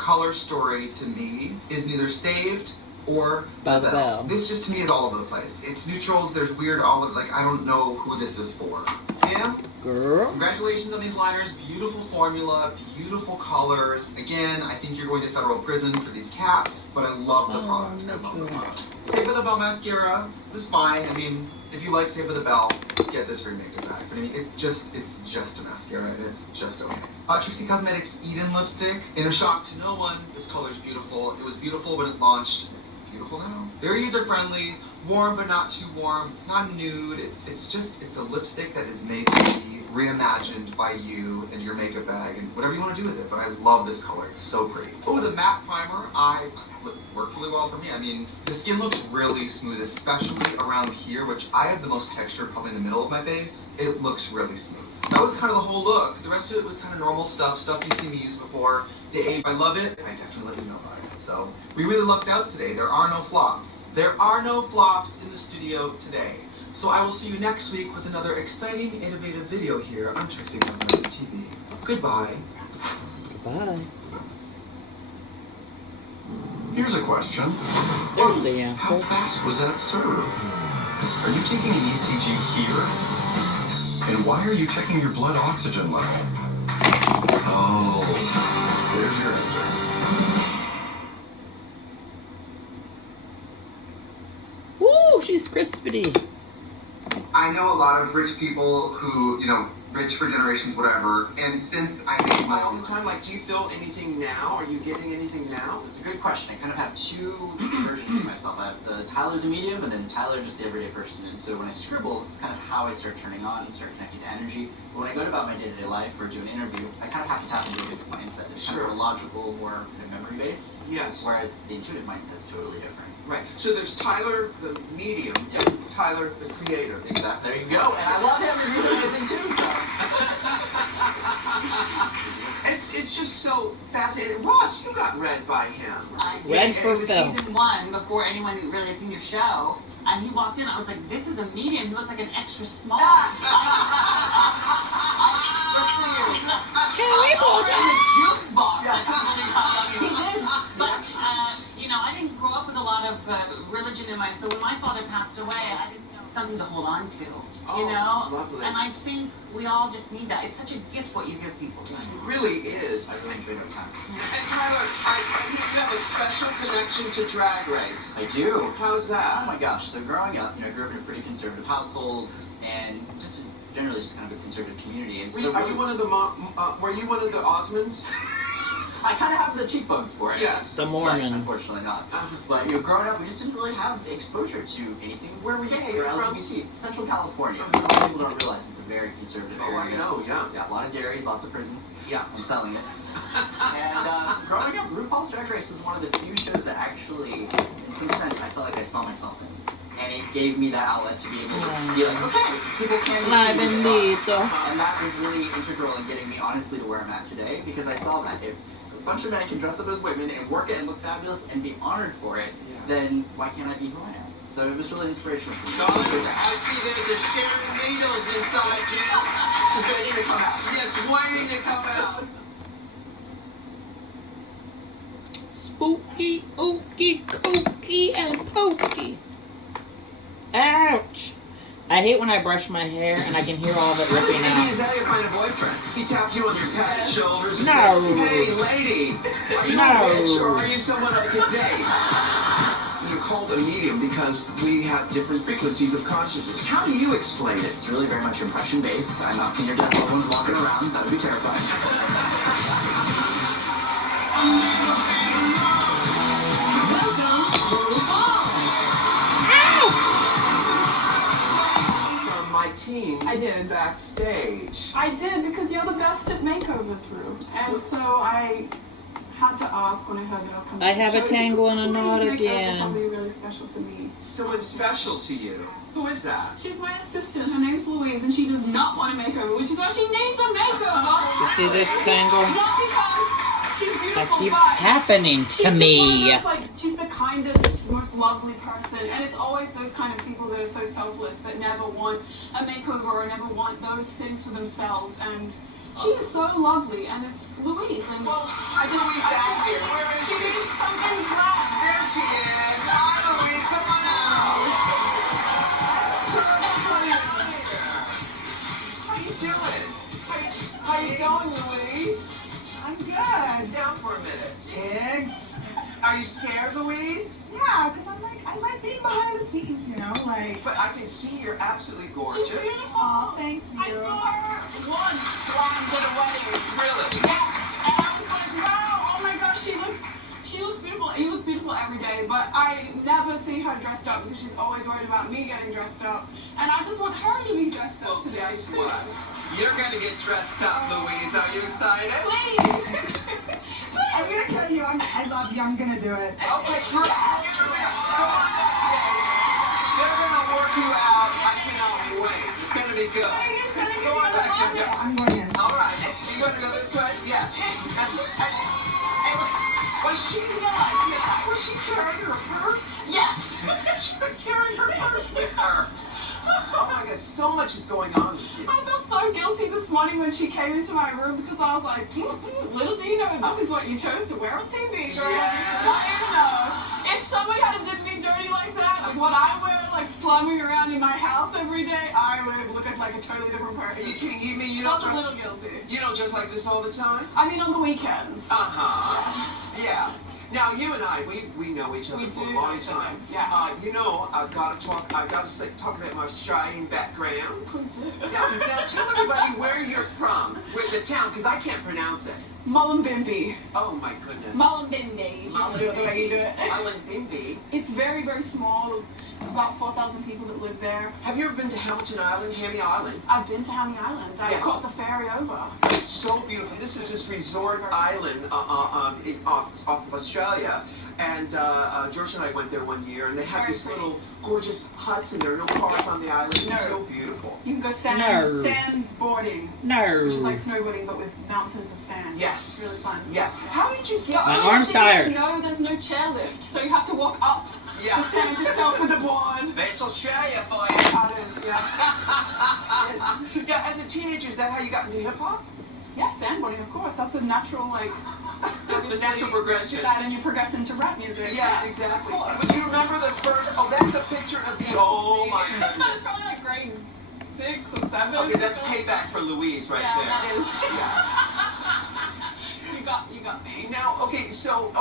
color story to me is neither saved or Bell. This just to me is all over the place. It's neutrals, there's weird olive, like I don't know who this is for. Pam? Girl. Congratulations on these liners. Beautiful formula, beautiful colors. Again, I think you're going to federal prison for these caps, but I love the product. I love the product. Save for the Bell mascara is fine. I mean, if you like Save for the Bell, get this for your makeup bag. But I mean, it's just a mascara and it's just okay. Trixie Cosmetics Eden lipstick. In a shock to no one, this color's beautiful. It was beautiful when it launched. It's beautiful now. Very user-friendly, warm but not too warm. It's not nude. It's a lipstick that is made to be reimagined by you and your makeup bag and whatever you want to do with it. But I love this color. It's so pretty. Oh, the matte primer. Worked really well for me. I mean, the skin looks really smooth, especially around here, which I have the most texture probably in the middle of my face. It looks really smooth. That was kind of the whole look. The rest of it was kind of normal stuff you've seen me use before. The age, I love it. I definitely let you know about it. So we really lucked out today. There are no flops. There are no flops in the studio today. So I will see you next week with another exciting, innovative video here on Trixie Cosmetics TV. Goodbye. Bye. Here's a question. There's the answer. How fast was that serve? Are you taking an ECG here? And why are you checking your blood oxygen level? Oh, there's your answer. Woo, she's crispy. I know a lot of rich people who, rich for generations, whatever, and since I made my All own the time, like, do you feel anything now? Are you getting anything now? It's a good question. I kind of have two versions of myself. I have the Tyler the medium, and then Tyler just the everyday person. And so when I scribble, it's kind of how I start turning on and start connecting to energy. But when I go about my day-to-day life or do an interview, I kind of have to tap into a different mindset. It's kind of a logical, more memory-based. Yes. Whereas the intuitive mindset is totally different. Right. So there's Tyler the medium, Yep. Tyler the creator. Exactly. There you go. And I love him, and he's amazing too, so. It's just so fascinating. Ross, you got read by him. I did. Read for It was Phil. season 1 before anyone really had seen your show, and he walked in. I was like, "This is a medium. He looks like an extra small." I walked in the juice box. I couldn't believe how young he was. But I didn't grow up with a lot of religion in my. So when my father passed away, I didn't know something to hold on to. That's lovely. And I think we all just need that. It's such a gift what you give people. It really is. I really enjoyed our time. And Tyler, I think you have a special connection to Drag Race. I do. How's Oh that? my gosh! So growing up, I grew up in a pretty conservative household, and just generally just kind of a conservative community. And so Are you one of the were you one of the Osmonds? I kind of have the cheekbones for it. Yes. The But Mormons. unfortunately not. But growing up, we just didn't really have exposure to anything. Where were you gay or from? LGBT? Central California. A lot of people don't realize it's a very conservative Oh, I area. know, yeah. Yeah, a lot of dairies, lots of prisons. Yeah. I'm selling it. And growing up, RuPaul's Drag Race was one of the few shows that actually, in some sense, I felt like I saw myself in. And it gave me that outlet to be able to be like, okay, people can Live see and me. lethal. And that was really integral in getting me honestly to where I'm at today, because I saw that if a bunch of men can dress up as women and work it and look fabulous and be honored for it, then why can't I be who I am? So it was really inspirational for me. Darling, I see there's a Sharon Needles inside you. She's waiting to come out. Yes, waiting to come out. Spooky, ooky, kooky, and pokey. Ouch! I hate when I brush my hair and I can hear all of it How does ripping Iggy out. Azalea find a boyfriend? He tapped you on your padded shoulders and No. said, "Hey, lady, are you No. a bitch or are you someone I could date?" You're called a medium because we have different frequencies of consciousness. How do you explain it? It's really very much impression based. I'm not seeing your dead loved ones walking around. That would be terrifying. From my team I did. backstage. I did, because you're the best at makeovers, Ru. And so I had to ask when I heard that I was coming. I to the have a show, tangle and a please knot make over again. Somebody really special to me. Someone special to you. Who is that? She's my assistant. Her name's Louise, and she does not want a makeover, which is why she needs a makeover. You see this tangle? Not because she's beautiful, That keeps but happening she's to just me. one of those, she's the kindest, most lovely person, and it's always those kind of people that are so selfless that never want a makeover or never want those things for themselves. And She is so lovely, and it's Louise, and I just, Louise back here. Where is she she? needs something black. There she is. Hi, Louise. Come on out. So funny out here. How you doing? How you going, Louise? I'm good. Down for a minute. Pigs. Are you scared, Louise? Yeah, because I like being behind the scenes, you know, like. But I can see you're absolutely gorgeous. She's beautiful. Oh, thank I you. saw her once while I'm at a wedding. Really? Yes, and I was like, wow, oh my gosh, she looks beautiful. You look beautiful every day, but I never see her dressed up because she's always worried about me getting dressed up, and I just want her to be dressed up Well, today. guess what? You're gonna get dressed up, Louise. Are you excited? Please. I'm gonna tell you, I love you. I'm gonna do it. Okay, great. Go on backstage. They're gonna work you out. I cannot wait. It's gonna be good. Go on back in. Yeah, I'm going in. All right. You gonna go this way? Yes. Was she carrying her purse? Yes. She was carrying her purse with her. Oh my God, so much is going on with you. I felt so guilty this morning when she came into my room because I was like, little do you know, this is what you chose to wear on TV, girl. Yes. I didn't know. If somebody had did me dirty like that, with what I wear, like slumming around in my house every day, I would look at like a totally different Are person. you kidding? You mean you Felt don't a dress? little guilty. You don't dress like this all the time? I mean, on the weekends. Yeah. Now you and I, we know each other We for a do long know each other, time. yeah. You know, I've got to talk about my Australian background. Please do. Now tell everybody where you're from, where the town, because I can't pronounce it. Mullumbimby. Oh my goodness. Mullumbimby. If you can do it the way you do it. Mullumbimby. It's very, very small. It's about 4,000 people that live there. Have you ever been to Hamilton Island, Hammy Island? I've been to Hammy Island. I Yes. caught the ferry over. It's so beautiful. This is this resort island off of Australia. And George and I went there one year, and they have Very this pretty. little gorgeous huts, and there are no cars Yes. on the island. It's No. so beautiful. You can go sand boarding, No. which is like snowboarding but with mountains of sand. Yes. It's really fun. Yes. How did you get? The My only arm's thing tired. is, no, there's no chairlift, so you have to walk up Yeah. the sand yourself with a board. That's Australia for you. That is, yeah. It is. Yeah. As a teenager, is that how you got into hip hop? Yes, sandboarding, of course. That's a natural, like, The obviously, natural progression. That and you progress into rap music. Yes, exactly. Of course. But you remember the first? Oh, that's a picture of you. Oh my It's goodness. probably like grade 6 or 7. Okay, that's payback for Louise right Yeah, there. that is. Yeah. You got me. Now, okay, so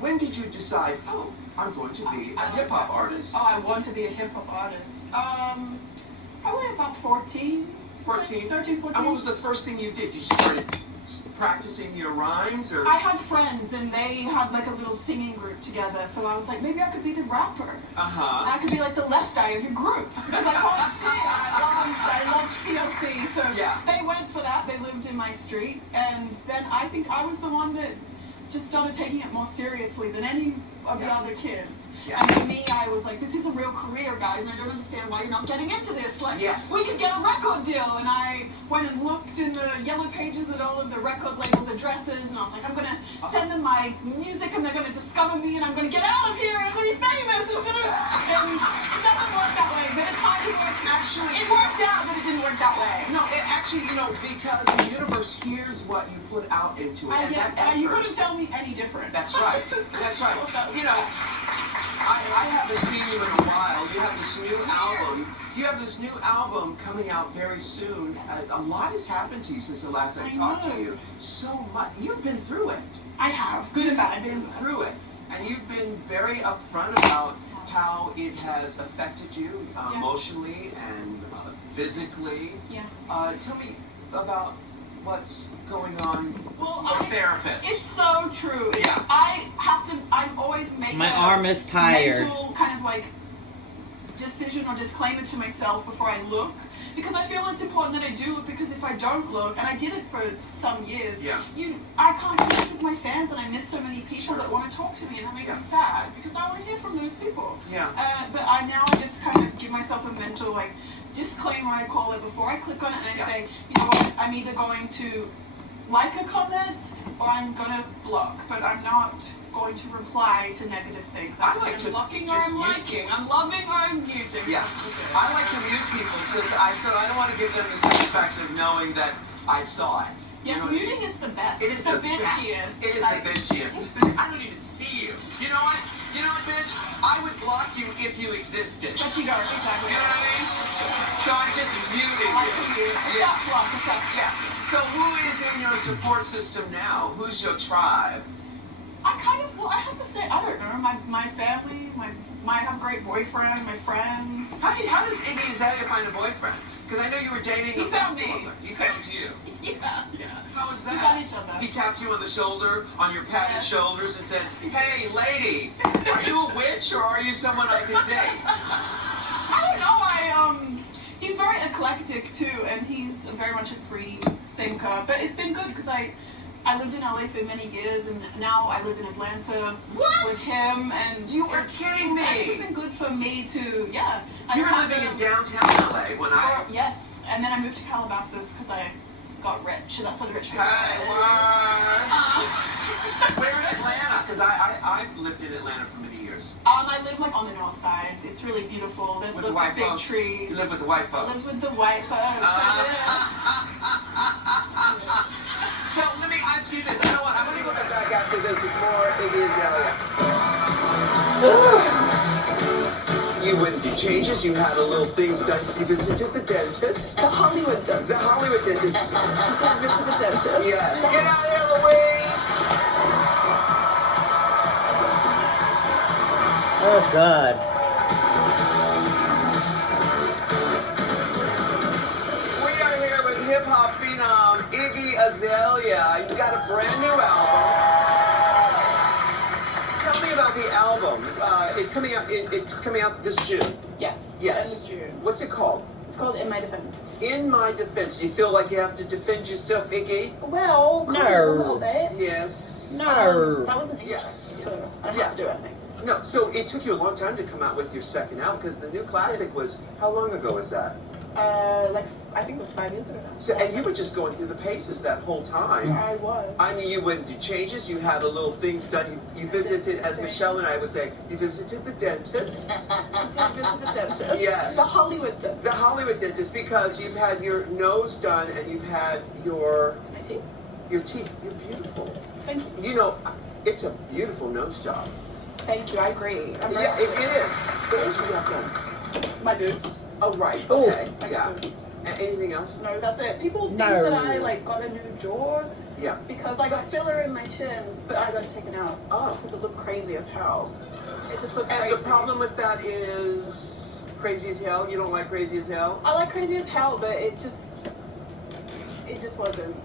when did you decide? Oh, I'm going to be a I like hip hop that. artist. Oh, I want to be a hip hop artist. Probably about 14. 14. 13, 14. And what was the first thing you did? You started practicing your rhymes, or? I had friends and they had like a little singing group together, so I was like, maybe I could be the rapper. Uh-huh. I could be like the left eye of your group because I can't sing. I loved TLC, so Yeah. they went for that. They lived in my street, and then I think I was the one that just started taking it more seriously than any of the Yeah. other kids. Yeah. And for me, I was like, this is a real career, guys, and I don't understand why you're not getting into this. Like, Yes. we could get a record deal. And I went and looked in the yellow pages at all of the record labels' addresses, and I was like, I'm going to send them my music, and they're going to discover me, and I'm going to get out of here, and I'm going to be famous. And it doesn't work that way, but it kind of worked. Actually, It worked out, but it didn't work that way. No, it actually, because the universe hears what you put out into it, and Yes, that effort. you couldn't tell me any different. That's right. That's right. I haven't seen you in a while. You have this new album. You have this new album coming out very soon. A lot has happened to you since the last I talked know. to you. So much. You've been through it. I have, good and bad. Been through it, and you've been very upfront about how it has affected you emotionally and physically. Yeah. Tell me about what's going on with Well, your therapist. It's so true. Yeah. I'm always making My arm is tired. mental kind of like decision or disclaimer to myself before I look, because I feel it's important that I do look, because if I don't look, and I did it for some years, Yeah. I can't connect with my fans, and I miss so many people Sure. that want to talk to me, and that makes Yeah. me sad, because I want to hear from those people. Yeah. But I just kind of give myself a mental like disclaimer, I call it, before I click on it, and I Yeah. say, you know what, I'm either going to like a comment or I'm gonna block, but I'm not going to reply to negative things. I I'm like either to blocking or just I'm mute. liking. I'm loving or I'm muting. Yeah, That's it. I like to mute people, so I don't want to give them the satisfaction of knowing that I saw it. Yes, You know what I mean? muting is the best. It is the the best. bitchiest. It is Like, the bitchiest. I don't even see you. You know what? You know what, bitch? I would block you if you existed. But you don't, exactly. You know what I mean? So I'm just muting I like to you. mute. It's not block, it's not. Yeah. So who is in your support system now? Who's your tribe? I kind of, well, I have to say, I don't know, my family, I have a great boyfriend, my friends. How does Iggy Azalea find a boyfriend? Because I know you were dating He a found festival me. member. He found you. Yeah. How was We that? got each other. He tapped you on the shoulder, on your padded Yes. shoulders, and said, "Hey, lady, are you a witch or are you someone I could date?" I don't know, he's very eclectic too, and he's very much a free thinker, but it's been good because I lived in LA for many years, and now I live in Atlanta What? with him, and You are kidding me. It's been good for me to, yeah. I You were have living a- in downtown LA when I. Yes, and then I moved to Calabasas because I got rich, and that's where the rich people Hey, live. what? Where in Atlanta? Because I've lived in Atlanta for many years. I live like on the north side. It's really beautiful. There's With the lots white of big folks. trees. You live with the white I live folks. with the white folks. So let me ask you this. You know what? I'm gonna go back after this with more Iggy Azalea. You wouldn't do changes. You had a little things done. You visited the dentist. The Hollywood dentist. The Hollywood dentist. The dentist. Yes. Get out of here, Louise. Oh God. We are here with hip hop phenom Iggy Azalea. You got a brand new album. Tell me about the album. It's coming out this June. Yes. Yes. End of June. What's it called? It's called In My Defense. In My Defense. Do you feel like you have to defend yourself, Iggy? Well, kind of a little bit. Yes. No. That was an English, Yes. so I don't Yeah. have to do anything. No. So it took you a long time to come out with your second album because the new classic was how long ago was that? I think it was 5 years ago now. So and you were just going through the paces that whole time. I was. I mean, you went through changes. You had a little things done. You visited, as Michelle and I would say, you visited the dentist. I did visit the dentist. Yes. The Hollywood dentist. The Hollywood dentist, because you've had your nose done and you've had your My teeth. teeth. You're beautiful. Thank you. You know, it's a beautiful nose job. Thank you. I agree. I'm Yeah, very it is. What else you got done? My boobs. Oh, right. Oh. Okay. My Yeah. boobs. Anything else? No, that's it. People think No. that I got a new jaw Yeah. because I got filler in my chin, but I got it taken out Oh. because it looked crazy as hell. It just looked And crazy. the problem with that is crazy as hell. You don't like crazy as hell? I like crazy as hell, but it just wasn't.